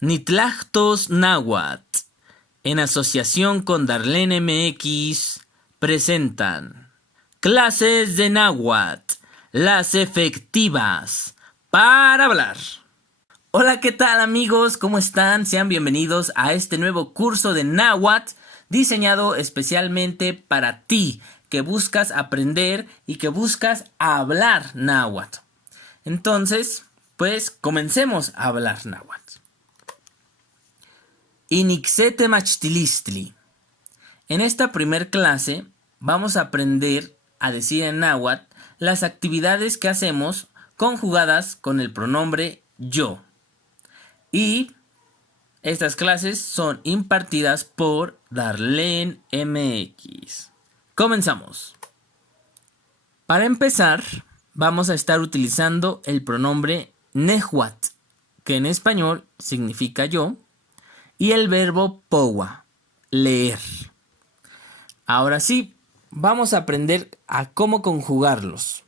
Nitlajtos Náhuatl, en asociación con Darlene MX, presentan Clases de Náhuatl, las efectivas para hablar. Hola, ¿qué tal amigos? ¿Cómo están? Sean bienvenidos a este nuevo curso de Náhuatl diseñado especialmente para ti, que buscas aprender y que buscas hablar náhuatl. Entonces, pues comencemos a hablar náhuatl. Inixete machtilistli. En esta primer clase vamos a aprender a decir en náhuatl las actividades que hacemos conjugadas con el pronombre yo. Y estas clases son impartidas por Darlene MX. Comenzamos. Para empezar, vamos a estar utilizando el pronombre nehuatl, que en español significa yo, y el verbo powa, leer. Ahora sí, vamos a aprender a cómo conjugarlos.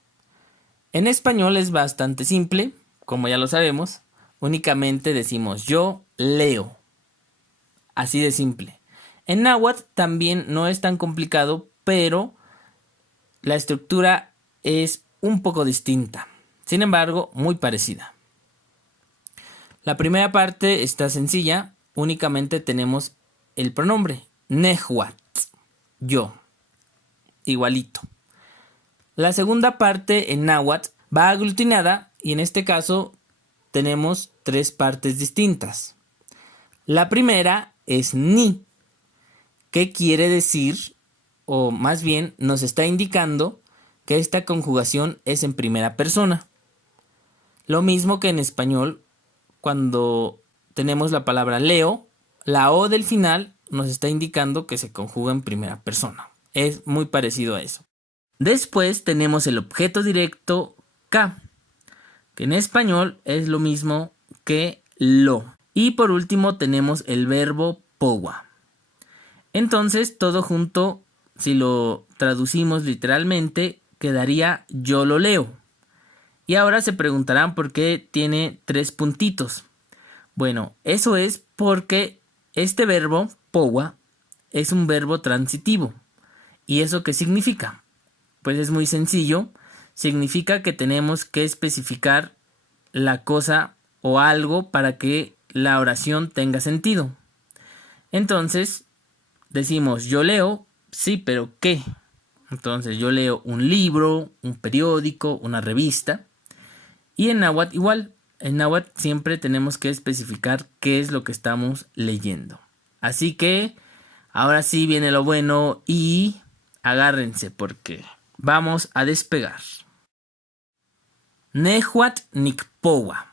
En español es bastante simple, como ya lo sabemos. Únicamente decimos yo leo. Así de simple. En náhuatl también no es tan complicado, pero la estructura es un poco distinta. Sin embargo, muy parecida. La primera parte está sencilla. Únicamente tenemos el pronombre nehuatl, yo, igualito. La segunda parte en náhuatl va aglutinada y en este caso tenemos tres partes distintas. La primera es ni, que quiere decir, o más bien nos está indicando que esta conjugación es en primera persona. Lo mismo que en español, cuando tenemos la palabra leo, la O del final nos está indicando que se conjuga en primera persona. Es muy parecido a eso. Después tenemos el objeto directo ka, que en español es lo mismo que lo. Y por último tenemos el verbo powa. Entonces todo junto, si lo traducimos literalmente, quedaría yo lo leo. Y ahora se preguntarán por qué tiene 3 puntitos. Bueno, eso es porque este verbo, powa, es un verbo transitivo. ¿Y eso qué significa? Pues es muy sencillo. Significa que tenemos que especificar la cosa o algo para que la oración tenga sentido. Entonces, decimos yo leo, sí, pero ¿qué? Entonces yo leo un libro, un periódico, una revista. Y en náhuatl igual. En náhuatl siempre tenemos que especificar qué es lo que estamos leyendo. Así que ahora sí viene lo bueno y agárrense porque vamos a despegar. Nehuatl nikpowa.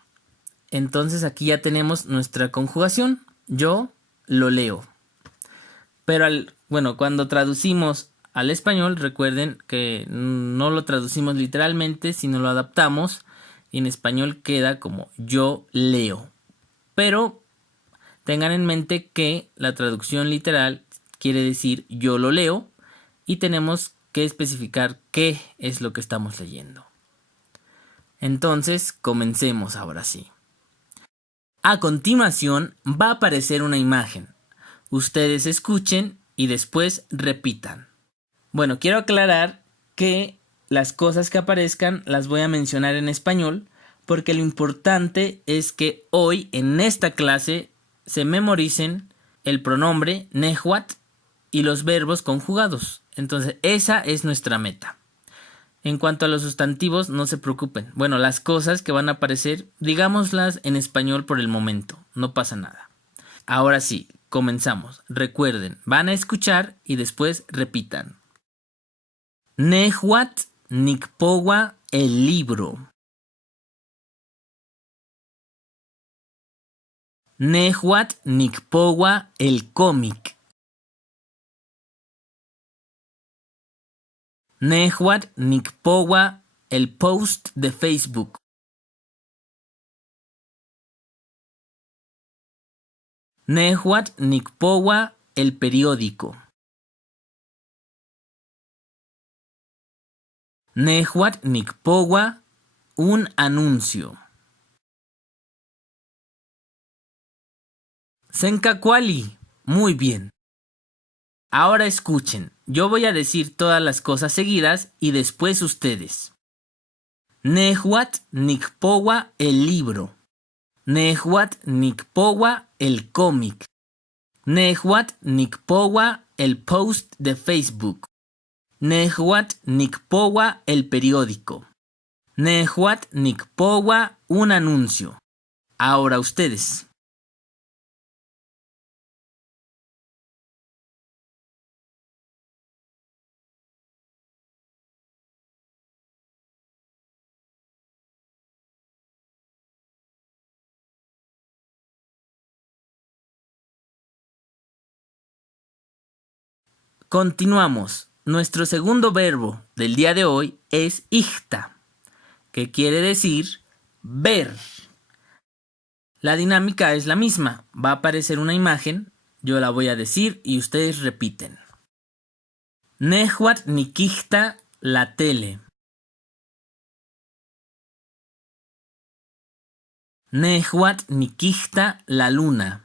Entonces aquí ya tenemos nuestra conjugación. Yo lo leo. Pero cuando traducimos al español, recuerden que no lo traducimos literalmente, sino lo adaptamos. Y en español queda como yo leo. Pero tengan en mente que la traducción literal quiere decir yo lo leo y tenemos que especificar qué es lo que estamos leyendo. Entonces, comencemos ahora sí. A continuación va a aparecer una imagen. Ustedes escuchen y después repitan. Bueno, quiero aclarar que las cosas que aparezcan las voy a mencionar en español porque lo importante es que hoy en esta clase se memoricen el pronombre nehuatl y los verbos conjugados. Entonces esa es nuestra meta. En cuanto a los sustantivos, no se preocupen. Bueno, las cosas que van a aparecer, digámoslas en español por el momento. No pasa nada. Ahora sí, comenzamos. Recuerden, van a escuchar y después repitan. Nehuatl nikpowa el libro. Nehuatl nikpowa el cómic. Nehuatl nikpowa el post de Facebook. Nehuatl nikpowa el periódico. Nehuatl nikpowa un anuncio. Senkakuali. Muy bien. Ahora escuchen. Yo voy a decir todas las cosas seguidas y después ustedes. Nehuat Nikpowa el libro. Nehuat Nikpowa el cómic. Nehuat Nikpowa el post de Facebook. Nehuat Nikpowa el periódico. Nehuat Nikpowa un anuncio. Ahora ustedes. Continuamos. Nuestro segundo verbo del día de hoy es ihta, que quiere decir ver. La dinámica es la misma. Va a aparecer una imagen, yo la voy a decir y ustedes repiten. Nehuat nikihta la tele. Nehuat nikihta la luna.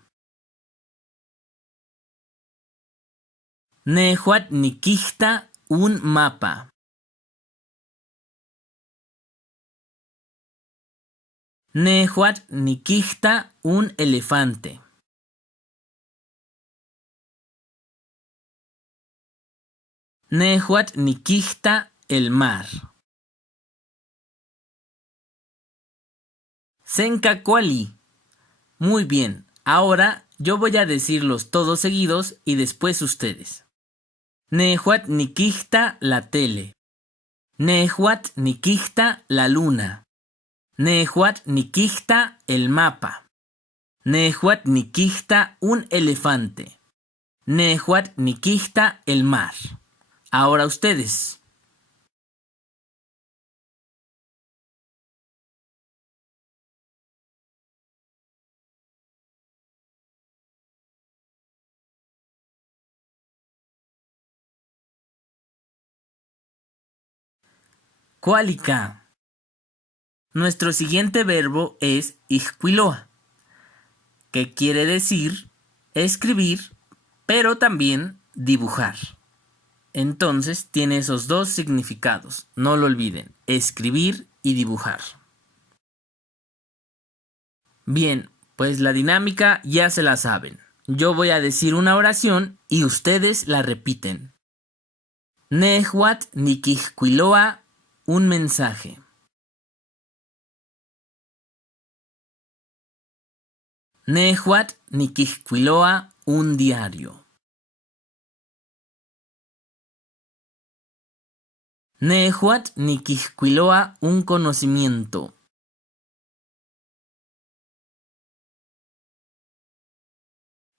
Nehuat nikihta un mapa. Nehuat nikihta un elefante. Nehuat nikihta el mar. Senkakuali. Muy bien, ahora yo voy a decirlos todos seguidos y después ustedes. Nehuat nikihta la tele. Nehuat nikihta la luna. Nehuat nikihta el mapa. Nehuat nikihta un elefante. Nehuat nikihta el mar. Ahora ustedes. Kualika. Nuestro siguiente verbo es ixcuiloa, que quiere decir escribir, pero también dibujar. Entonces tiene esos dos significados, no lo olviden, escribir y dibujar. Bien, pues la dinámica ya se la saben. Yo voy a decir una oración y ustedes la repiten. Nehuat nikixcuiloa un mensaje. Nehuat nikixcuiloa un diario. Nehuat nikixcuiloa un conocimiento.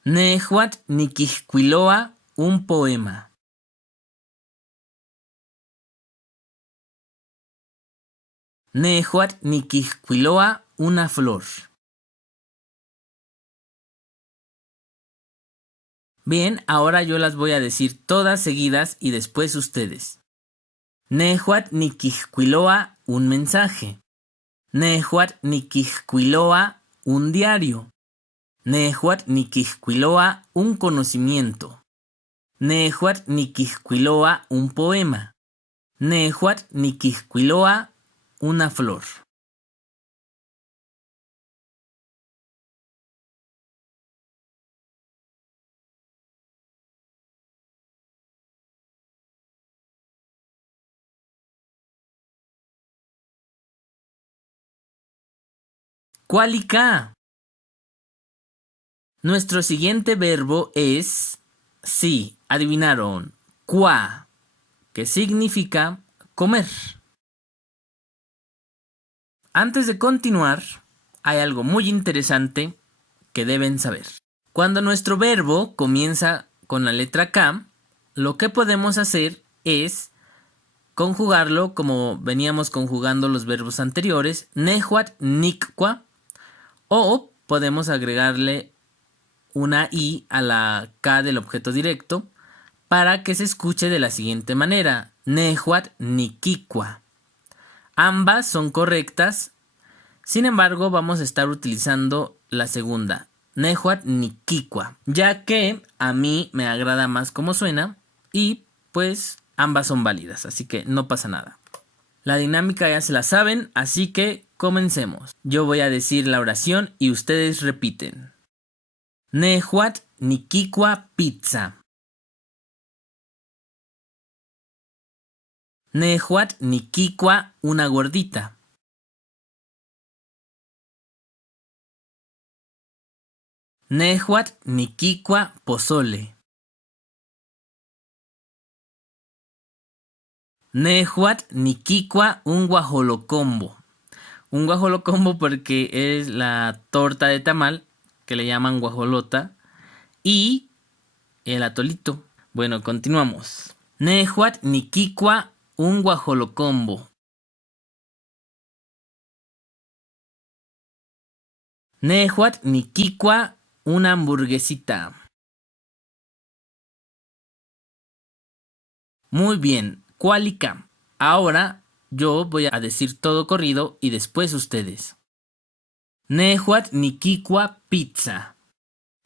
Nehuat nikixcuiloa un poema. Nehuat nikixcuiloa una flor. Bien, ahora yo las voy a decir todas seguidas y después ustedes. Nehuat nikixcuiloa un mensaje. Nehuat nikixcuiloa un diario. Nehuat nikixcuiloa un conocimiento. Nehuat nikixcuiloa un poema. Nehuat nikixcuiloa una flor. Kualika. Nuestro siguiente verbo es, sí, adivinaron, kua, que significa comer. Antes de continuar, hay algo muy interesante que deben saber. Cuando nuestro verbo comienza con la letra K, lo que podemos hacer es conjugarlo como veníamos conjugando los verbos anteriores, nehuat nikwa, o podemos agregarle una i a la K del objeto directo para que se escuche de la siguiente manera, nehuat nikikwa. Ambas son correctas, sin embargo vamos a estar utilizando la segunda, Nehuat Niquiqua, ya que a mí me agrada más cómo suena y pues ambas son válidas, así que no pasa nada. La dinámica ya se la saben, así que comencemos. Yo voy a decir la oración y ustedes repiten. Nehuat Niquiqua pizza. Nehuat Niquiqua una gordita. Nehuat Niquiqua pozole. Nehuat Niquiqua un guajolocombo. Un guajolocombo porque es la torta de tamal que le llaman guajolota y el atolito. Bueno, continuamos. Nehuat Niquiqua un guajolocombo. Nehuat Niquiqua una hamburguesita. Muy bien, Cualica. Ahora yo voy a decir todo corrido y después ustedes. Nehuat Niquiqua pizza.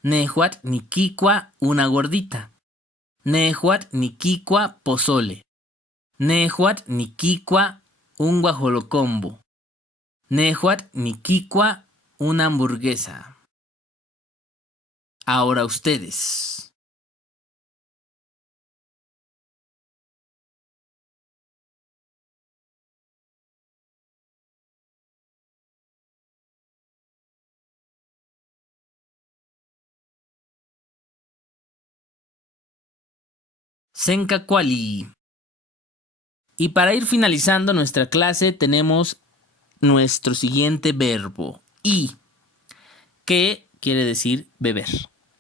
Nehuat Niquiqua una gordita. Nehuat Niquiqua pozole. Nehuat Niquiqua un guajolocombo. Nehuat Niquiqua una hamburguesa. Ahora ustedes. Senka Kuali. Y para ir finalizando nuestra clase tenemos nuestro siguiente verbo, y, que quiere decir beber.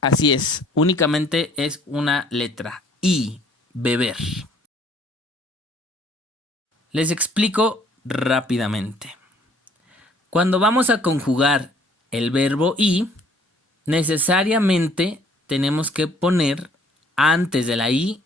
Así es, únicamente es una letra, y, beber. Les explico rápidamente. Cuando vamos a conjugar el verbo y, necesariamente tenemos que poner antes de la i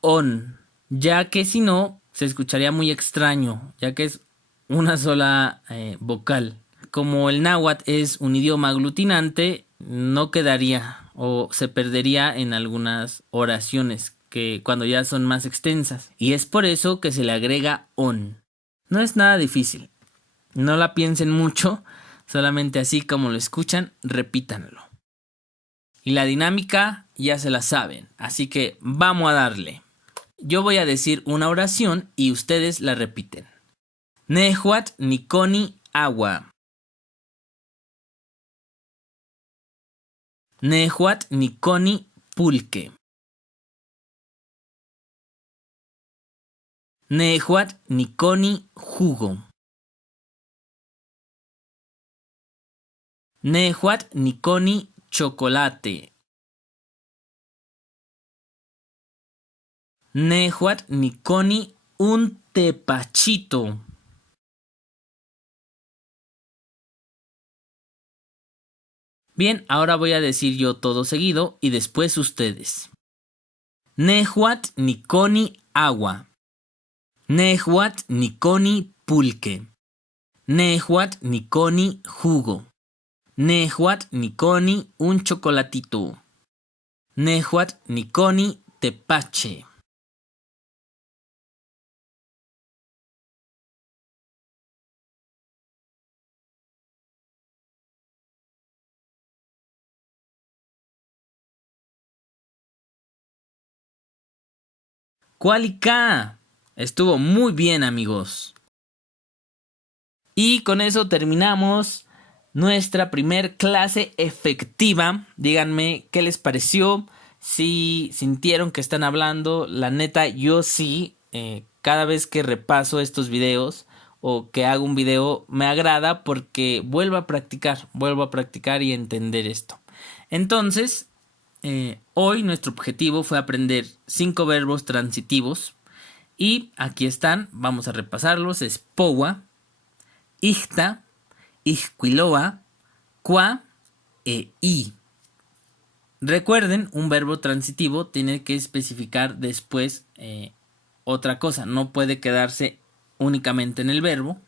on, ya que si no se escucharía muy extraño, ya que es una sola vocal. Como el náhuatl es un idioma aglutinante, no quedaría o se perdería en algunas oraciones que cuando ya son más extensas. Y es por eso que se le agrega on. No es nada difícil. No la piensen mucho, solamente así como lo escuchan, repítanlo. Y la dinámica ya se la saben, así que vamos a darle. Yo voy a decir una oración y ustedes la repiten. Nehuat Niconi agua. Nehuat Niconi pulque. Nehuat Niconi jugo. Nehuat Niconi chocolate. Nehuat Niconi un tepachito. Bien, ahora voy a decir yo todo seguido y después ustedes. Nehuat Niconi agua. Nehuat Niconi pulque. Nehuat Niconi jugo. Nehuat Niconi un chocolatito. Nehuat Niconi tepache. ¡Cualica! Estuvo muy bien, amigos. Y con eso terminamos nuestra primer clase efectiva. Díganme qué les pareció, si sintieron que están hablando. La neta, yo sí, cada vez que repaso estos videos o que hago un video, me agrada porque vuelvo a practicar y entender esto. Entonces, hoy nuestro objetivo fue aprender 5 verbos transitivos y aquí están, vamos a repasarlos. Es powa, ixta, ixquiloa, qua e i. Recuerden, un verbo transitivo tiene que especificar después otra cosa, no puede quedarse únicamente en el verbo.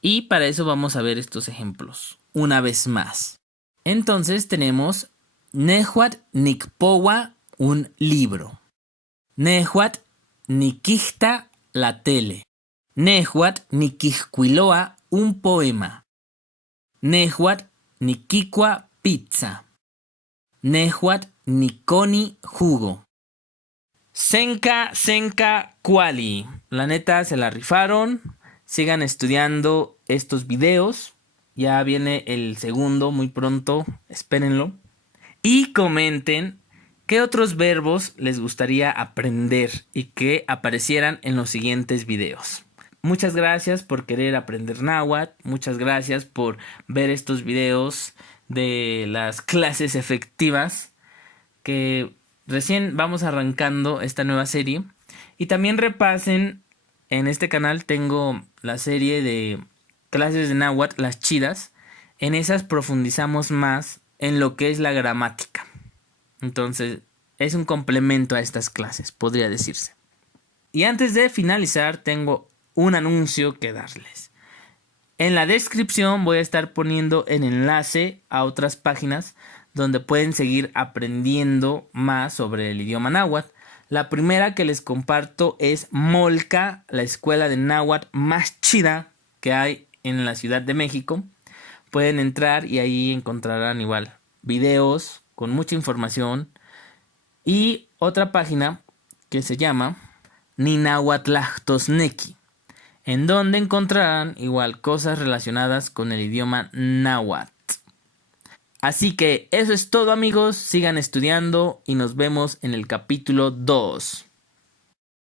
Y para eso vamos a ver estos ejemplos una vez más. Entonces tenemos Nehuat Nikpowa, un libro. Nehuat Nikihta, la tele. Nehuat Nikihquiloa, un poema. Nehuat Nikikwa, pizza. Nehuat Nikoni, jugo. Senka Kuali. La neta se la rifaron. Sigan estudiando estos videos. Ya viene el segundo muy pronto. Espérenlo. Y comenten qué otros verbos les gustaría aprender y que aparecieran en los siguientes videos. Muchas gracias por querer aprender náhuatl. Muchas gracias por ver estos videos de las clases efectivas que recién vamos arrancando esta nueva serie. Y también repasen, en este canal tengo la serie de clases de náhuatl, las chidas. En esas profundizamos más en lo que es la gramática. Entonces, es un complemento a estas clases, podría decirse. Y antes de finalizar, tengo un anuncio que darles. En la descripción voy a estar poniendo el enlace a otras páginas donde pueden seguir aprendiendo más sobre el idioma náhuatl. La primera que les comparto es Molca, la escuela de náhuatl más chida que hay en la Ciudad de México. Pueden entrar y ahí encontrarán igual videos con mucha información. Y otra página que se llama Ninahuatlahtosneki, en donde encontrarán igual cosas relacionadas con el idioma náhuatl. Así que eso es todo, amigos, sigan estudiando y nos vemos en el capítulo 2.